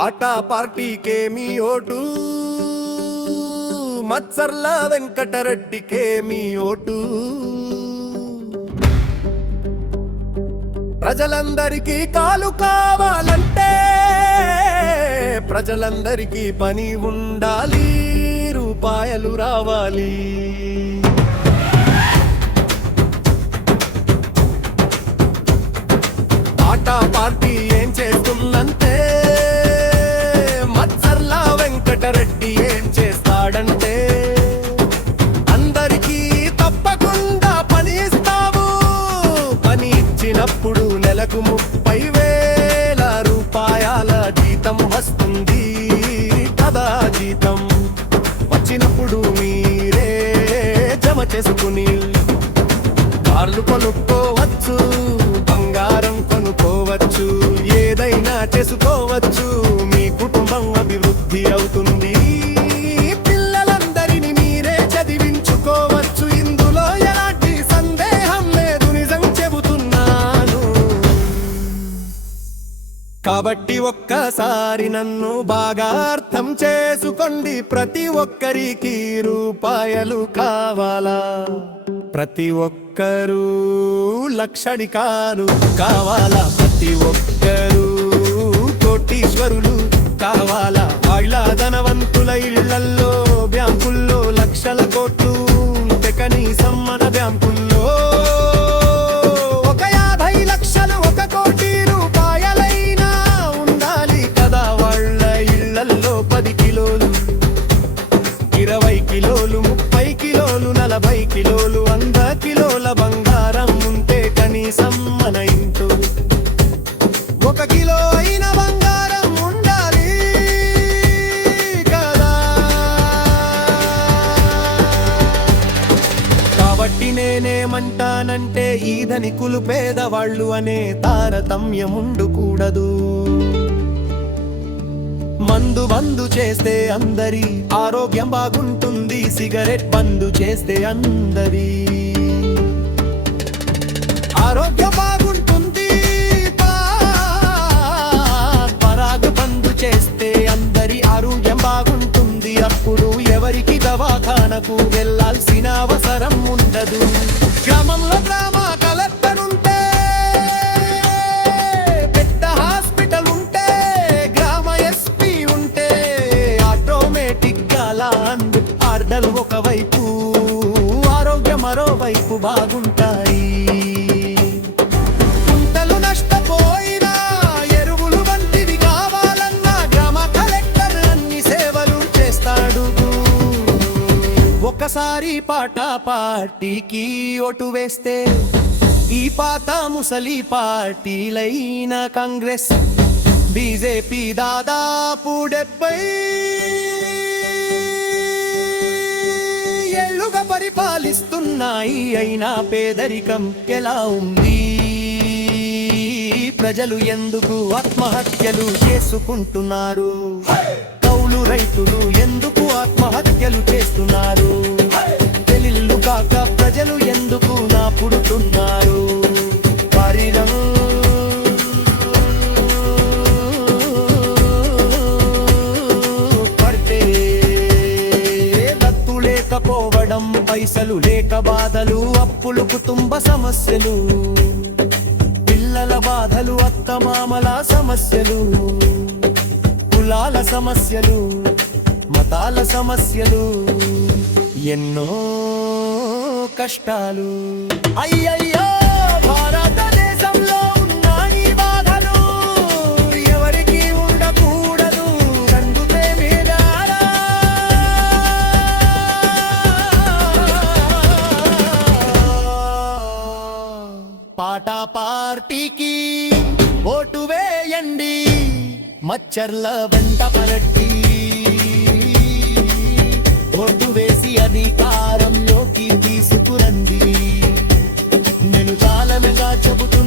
పాటా పార్టీకేమి vote, మత్సర్ల వెంకటరెడ్డికేమి vote. ప్రజలందరికీ కాలు కావాలంటే ప్రజలందరికీ పని ఉండాలి, రూపాయలు రావాలి. పాటా పార్టీ ఏం చేస్తుందంటే మత్సర్ల వెంకటరెడ్డి ఏం చేస్తాడంటే అందరికీ తప్పకుండా పని ఇస్తావు, పని ఇచ్చినప్పుడు నెలకు 30,000 రూపాయల జీతం వస్తుంది కదా. జీతం వచ్చినప్పుడు మీరే జమ చేసుకుని కార్లు కొనుక్కోవచ్చు, బంగారం కొనుక్కోవచ్చు, ఏదైనా చేసుకోవచ్చు. మీ కుటుంబం అభివృద్ధి అవుతుంది, పిల్లలందరినీ మీరే చదివించుకోవచ్చు. ఇందులో ఎలాంటి సందేహం లేదు, నిజం చెబుతున్నాను. కాబట్టి ఒక్కసారి నన్ను బాగా అర్థం చేసుకోండి. ప్రతి ఒక్కరికి రూపాయలు కావాలా, ప్రతి ఒక్కరూ లక్షణికాలు కావాలా, ప్రతి ఒక్కరూ కోటీశ్వరులు కావాలా. వాళ్ళ ధనవంతుల ఇళ్లల్లో బ్యాంకుల్లో లక్షల కోట్లు ఉంటే కనీసం మన బ్యాంకుల్లో ఒక 50 లక్షలు 1 కోటి రూపాయలైనా ఉండాలి కదా. వాళ్ళ ఇళ్లల్లో 10 కిలోలు 20 కిలోలు 30 కిలోలు 40 కిలోలు 100 కిలోల బంగారం ఉంటే కనీసం మన ఇంట్లో 1 కిలో అయిన బంగారం ఉండాలి కదా. కాబట్టి నేనేమంటానంటే ఈ ధనికులు పేదవాళ్ళు అనే తారతమ్యం ఉండకూడదు. మందు బందు చేస్తే అందరి ఆరోగ్యం బాగుంటుంది, సిగరెట్ బందు చేస్తే అందరి ఆరోగ్యం బాగుంటుంది. పరాగు బందు చేస్తే అందరి ఆరోగ్యం బాగుంటుంది. అప్పుడు ఎవరికి దవాఖానకు వెళ్ళాల్సిన అవసరం ఉండదు. గ్రామంలో గ్రామ కలెక్టర్ ఉంటే, పెద్ద హాస్పిటల్ ఉంటే, గ్రామ ఎస్పీ ఉంటే ఆటోమేటిక్ గా లాండ్ ఆర్డర్ ఒకవైపు, ఆరోగ్యం మరోవైపు బాగుంటాయి. కుంటలు నష్టపోయినా ఎరువులు వంటివి కావాలన్నా గ్రామ కలెక్టర్ అన్ని సేవలు చేస్తాడు. ఒకసారి పాటా పార్టీకి ఓటు వేస్తే ఈ పాత ముసలి పార్టీలైన కాంగ్రెస్ బీజేపీ దాదాపు 70 ఏళ్లుగా పరిపాలిస్తున్నాయి. అయినా పేదరికం ఎలా ఉంది? ప్రజలు ఎందుకు ఆత్మహత్యలు చేసుకుంటున్నారు? కౌలు రైతులు ఎందుకు ఆత్మహత్యలు చేస్తున్నారు? పెళ్ళిళ్ళు కాక ప్రజలు ఎందుకు నా పుడుతున్నారు? పరిణం పడితే దత్తు లేకపోవడం, పైసలు లేక బాధలు, అప్పులు, కుటుంబ సమస్యలు, పిల్లల బాధలు, అత్తమామల సమస్యలు, కులాల సమస్యలు, మతాల సమస్యలు, ఎన్నో కష్టాలు. అయ్యయ్యో భారతదేశంలో ఉన్న ఈ బాధలు ఎవరికి ఉండకూడదు. రంగు ప్రేమిలారా, పాటా పార్టీకి ఓటు వేయండి, మచ్చర్ల వెంకటరెడ్డి ఓటు వేసి అధికారంలోకి తీసుకురండి. నేను చాలనగా చెబుతూ